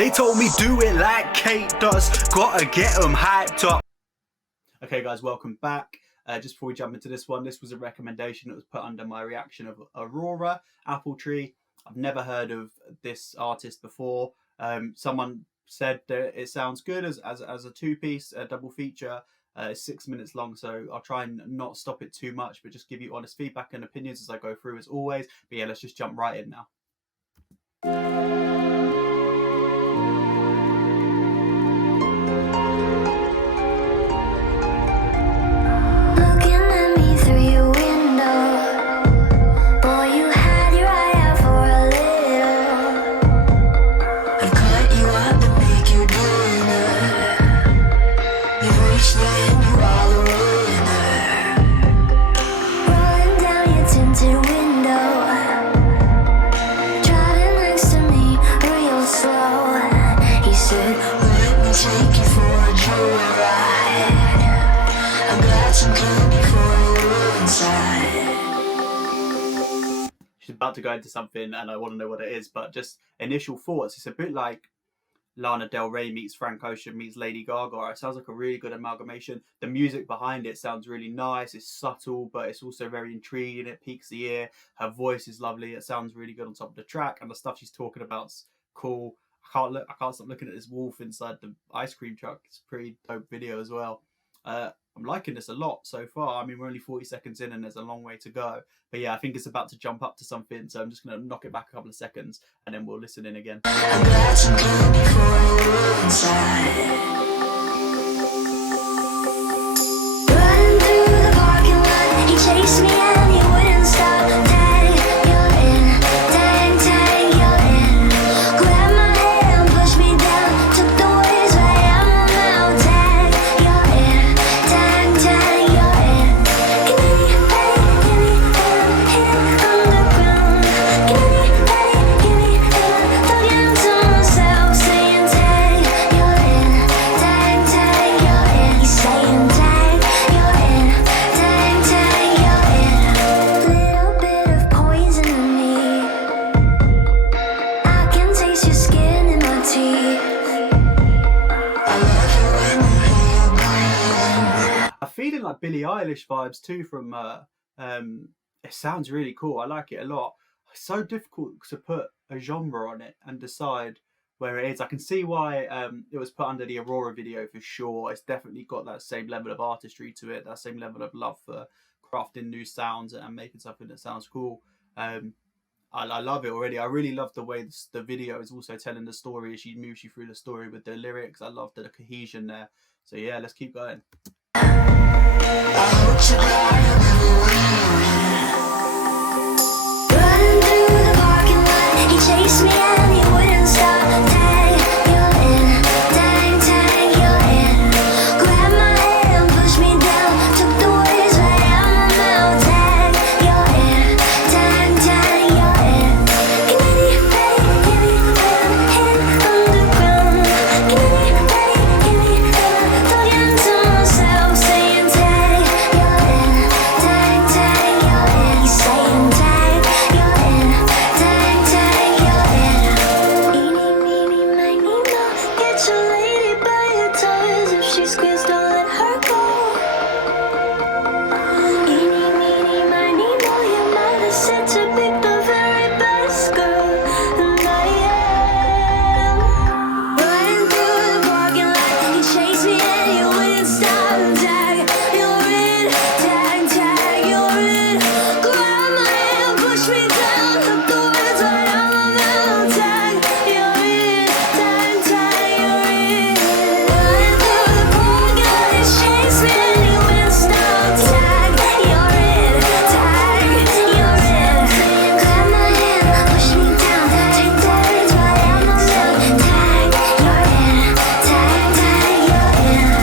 They told me do it like Kate does, gotta get them hyped up. Okay guys, welcome back. Just before we jump into this one, this was a recommendation that was put under my reaction of Aurora, Apple Tree. I've never heard of this artist before. Someone said that it sounds good as a two-piece, double feature. It's 6 minutes long, so I'll try and not stop it too much, but just give you honest feedback and opinions as I go through as always. But yeah, let's just jump right in now. She's about to go into something and I want to know what it is, but just initial thoughts. It's a bit like Lana Del Rey meets Frank Ocean meets Lady Gaga. It sounds like a really good amalgamation. The music behind it sounds really nice. It's subtle, but it's also very intriguing. It piques the ear. Her voice is lovely. It sounds really good on top of the track, and the stuff she's talking about's cool. I can't stop looking at this wolf inside the ice cream truck. It's a pretty dope video as well. I'm liking this a lot so far. I mean, we're only 40 seconds in and there's a long way to go. But yeah, I think it's about to jump up to something. So I'm just going to knock it back a couple of seconds and then we'll listen in again. I'm glad you came before you were inside. Running through the parking lot, he chased me and he wouldn't stop. Dang, you're in. Dang, dang, you're in. Grabbed my hand, pushed me down, took the words right out my mouth. Dang, you're in. Dang, dang, you're in. Give me, hit underground. Give me, talking to myself, saying dang, you're in. Dang, dang, you're in. He's saying dang, you're in. Dang, dang, you're in. Little bit of poison in me. I can taste your skin in my teeth. I love you when you hear breathing. I'm feeling like Billie Eilish vibes too from it sounds really cool. I like it a lot. It's so difficult to put a genre on it and decide where it is. I can see why it was put under the Aurora video for sure. It's definitely got that same level of artistry to it, that same level of love for crafting new sounds and making something that sounds cool. I love it already. I really love the way the video is also telling the story as she moves you through the story with the lyrics. I love the cohesion there. So yeah, let's keep going. Running through the parking lot, he chased me and he wouldn't stop. Dang, you're in. Dang, dang, you're in. Grabbed my hand, pushed me down, took the words right out my mouth. Dang, you're in. Dang, dang, you're in. Give me, hit underground. Give me, talking to myself, saying dang, you're in. Dang, dang, you're in. He's saying dang, you're in. Dang, dang, you're in. Eeny, meeny, miny, mo. Get your lady by your toes. If she squeals, don't let her go. Eeny, meeny, miny, mo. Your mother said to pick the very best girl, and I am. Running through the parking lot, he chased me and he wouldn't stop. Tag, you're in. Tag, tag, you're in. Grab my hand, push me down, took the words right out my mouth. Tag, you're in. Tag, tag, you're in. Running through the parking lot, he chased me and he wouldn't stop. Tag, you're in. Tag, you're in. Grab my hand, push me down, take the words right out my mouth. Tag, you're in. Tag, tag, you're in.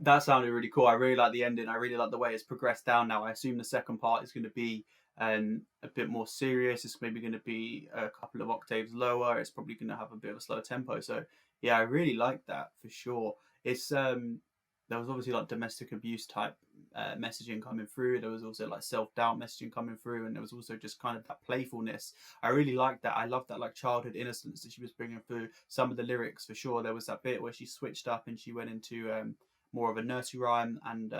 That sounded really cool. I really like the ending. I really like the way it's progressed down now. I assume the second part is going to be and a bit more serious. It's maybe going to be a couple of octaves lower. It's probably going to have a bit of a slower tempo. So yeah, I really like that for sure. It's there was obviously like domestic abuse type messaging coming through. There was also like self-doubt messaging coming through, and there was also just kind of that playfulness. I really liked that. I love that like childhood innocence that she was bringing through. Some of the lyrics for sure. There was that bit where she switched up and she went into more of a nursery rhyme, and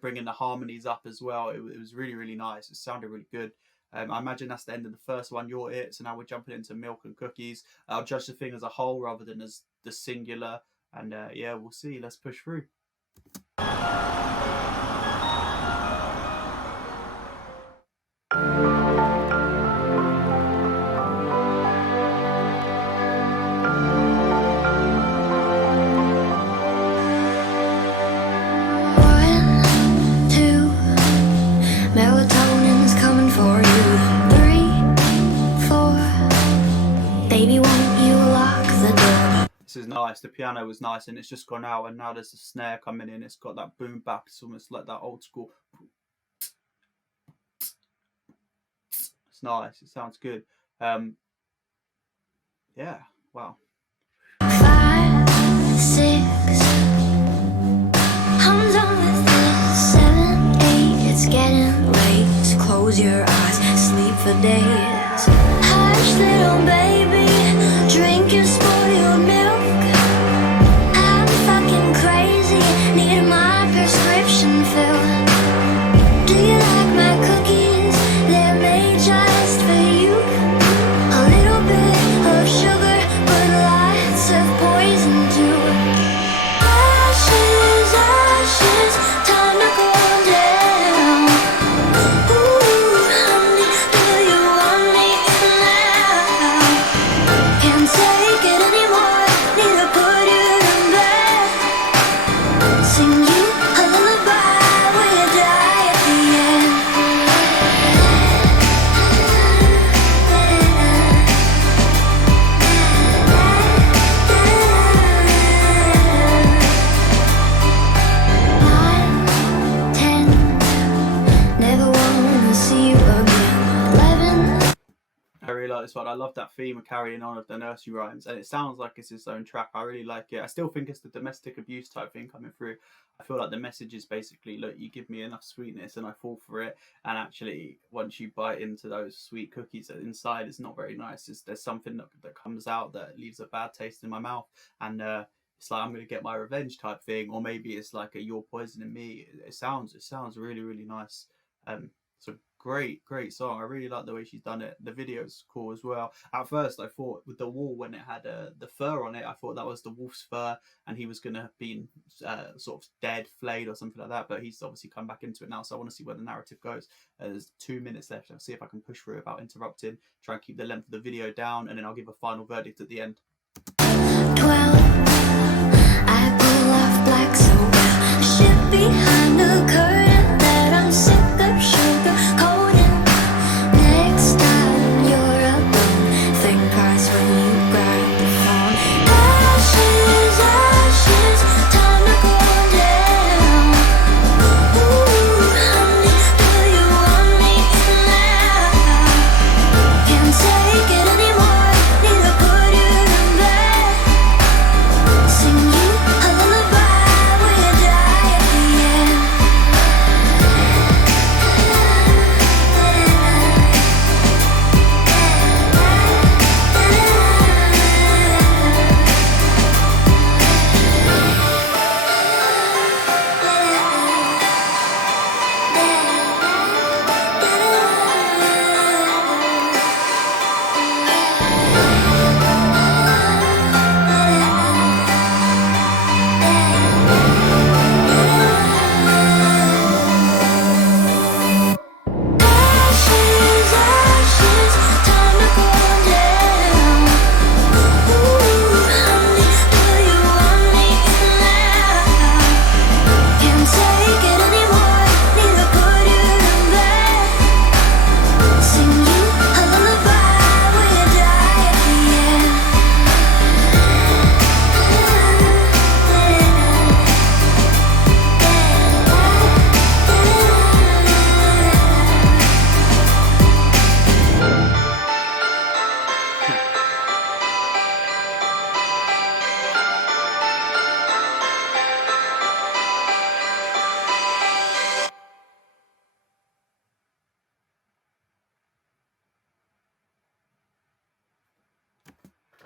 bringing the harmonies up as well. It was really, really nice. It sounded really good. I imagine that's the end of the first one. You're it. So now we're jumping into Milk and Cookies. I'll judge the thing as a whole rather than as the singular. And yeah, we'll see. Let's push through. Melatonin's coming for you. 3, 4. Baby, won't you lock the door? This is nice. The piano was nice, and it's just gone out, and now there's a snare coming in. It's got that boom bap. It's almost like that old school. It's nice. It sounds good. Yeah. Wow. 5, 6. I'm done with this. 7, 8. It's getting late. So close your eyes. Sleep for days. Hush, little baby. Drink your spoiled milk. I'm fucking crazy. Need my prescription filled. Do you like my cookies? They're made just for you. A little bit of sugar, but lots of poison too. Ashes, ashes, time to go down. Ooh, honey, do you want me now? Can't take it anymore, need to put you in bed. Sing you a lullaby, will you die at the end? Never wanna see you again. 11. I really like this one. I love that theme of carrying on of the nursery rhymes, and it sounds like it's its own track. I really like it. I still think it's the domestic abuse type thing coming through. I feel like the message is basically, look, you give me enough sweetness and I fall for it, and actually once you bite into those sweet cookies, inside it's not very nice. There's something that comes out that leaves a bad taste in my mouth, and it's like I'm gonna get my revenge type thing, or maybe it's like a you're poisoning me. It sounds really, really nice. So great song. I really like the way she's done it. The video's cool as well. At first I thought with the wall, when it had the fur on it, I thought that was the wolf's fur and he was gonna be sort of dead, flayed or something like that, but he's obviously come back into it now, so I want to see where the narrative goes. There's 2 minutes left. I'll see if I can push through without interrupting, try and keep the length of the video down, and then I'll give a final verdict at the end. 12. I pull off black so well. Shit behind the curtain that I'm sick of sugar coating. Next time you're alone, think twice when you grab the phone. Ashes, ashes, time to go down. Ooh, honey, do you want me now? Can't take it anymore, need to put you in bed. Sing you a lullaby, will you die at the end?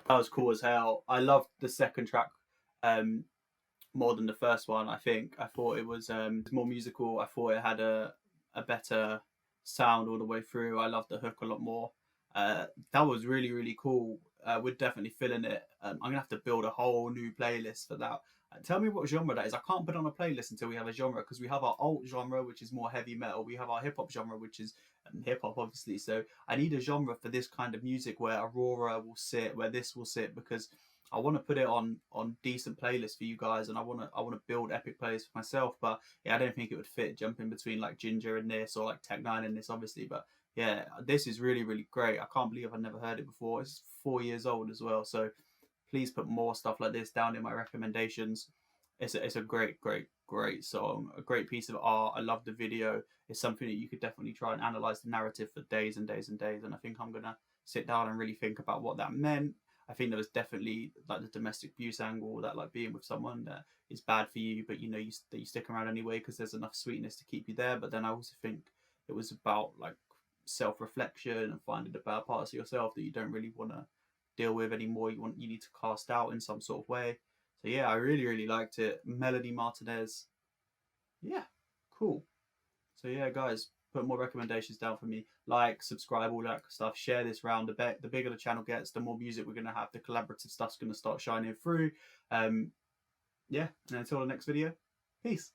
That was cool as hell. I loved the second track more than the first one. I thought it was more musical. I thought it had a better sound all the way through. I loved the hook a lot more. That was really really cool. We're definitely feeling it. I'm gonna have to build a whole new playlist for that. Tell me what genre that is. I can't put on a playlist until we have a genre, because we have our alt genre, which is more heavy metal. We have our hip hop genre, which is hip hop, obviously. So I need a genre for this kind of music where Aurora will sit, where this will sit, because I want to put it on decent playlists for you guys, and I want to build epic playlists for myself. But yeah, I don't think it would fit jumping between like Ginger and this, or like Tech Nine and this, obviously. But yeah, this is really really great. I can't believe I've never heard it before. It's 4 years old as well, so please put more stuff like this down in my recommendations. It's a great great song, a great piece of art. I love the video. It's something that you could definitely try and analyze the narrative for days and days and days. And I think I'm gonna sit down and really think about what that meant. I think there was definitely like the domestic abuse angle, that like being with someone that is bad for you, but you know you stick around anyway because there's enough sweetness to keep you there. But then I also think it was about like self-reflection and finding the bad parts of yourself that you don't really want to deal with anymore. You need to cast out in some sort of way. So yeah, I really really liked it. Melanie Martinez. Yeah, cool. So yeah, guys, put more recommendations down for me. Like, subscribe, all that stuff. Share this round. The bigger the channel gets, the more music we're gonna have. The collaborative stuff's gonna start shining through. Yeah, and until the next video, peace.